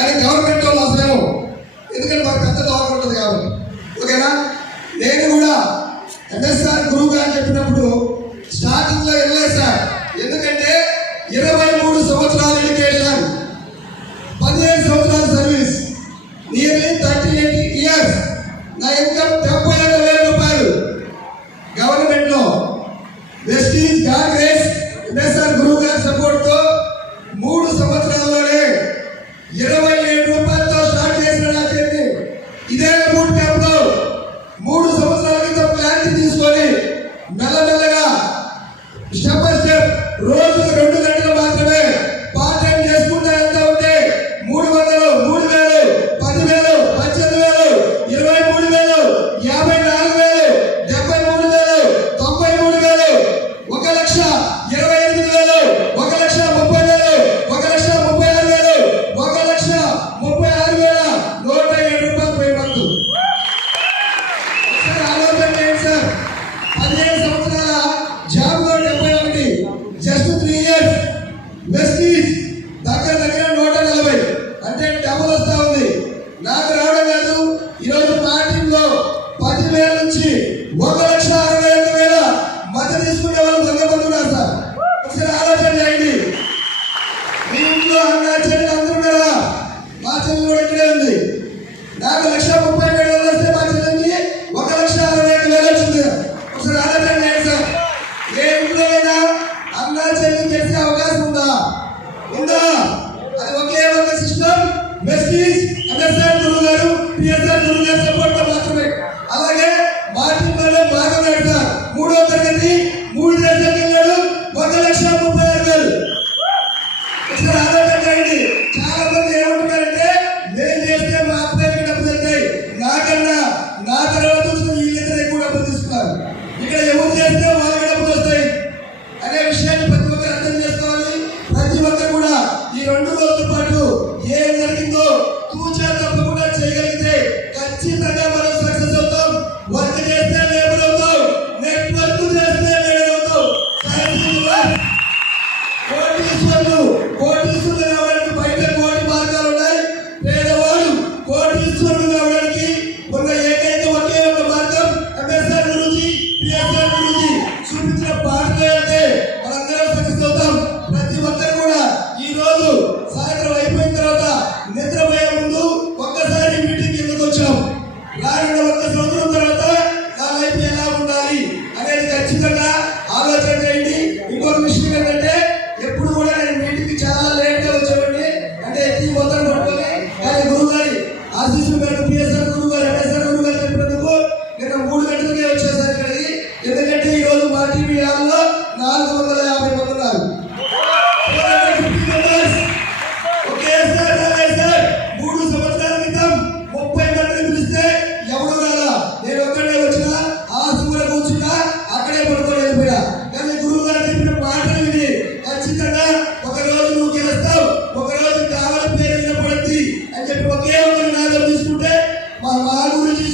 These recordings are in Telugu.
కానీ గవర్నమెంట్ వాళ్ళు అసలు ఎందుకంటే మాకు పెద్ద దోహం ఉంటుంది కాబట్టి. ఓకేనా? నేను కూడా ఈరోజు ప్లాటింగ్లో పదివేల నుంచి ఒక లక్ష అరవై ఐదు వేల మత తీసుకునే వాళ్ళు తగ్గబడుతున్నారు సార్. ఒకసారి ఆలోచన చేయండి. మీ ఇంట్లో అన్న చెల్లెలు అందరూ కదా మా చెల్లెలు కూడా ఇక్కడే ఉంది. నాకు లక్ష ముప్పై వేల వస్తే మా చెల్లెలకి ఒక లక్ష అరవై ఐదు వేలు వచ్చింది. ఒకసారి ఆలోచన చేయండి సార్. ఏ ఇంట్లో అయినా అన్న చెల్లి చేసే అవకాశం ఉందా? ఉందా? అది ఒకే ఒక సిస్టమ్ మెస్టీస్ piedade no Everything is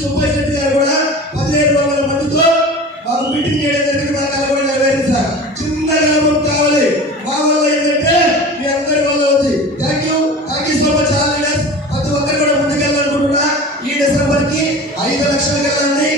Subbaiah Shetty గారు కూడా పదిహేడు వందల మందితో మాకు మీటింగ్ చేయడం జరిగింది మా కలవడి నెరవేరింది సార్. చిన్న లాభం కావాలి. మా వల్ల ఏంటంటే మీ అందరి వల్ల ఉంది. Thank you thank you so much all leaders ప్రతి ఒక్కరు కూడా ముందుకెళ్ళాలనుకుంటున్నా. ఈ డిసెంబర్కి ఐదు లక్షలకు వెళ్ళాలని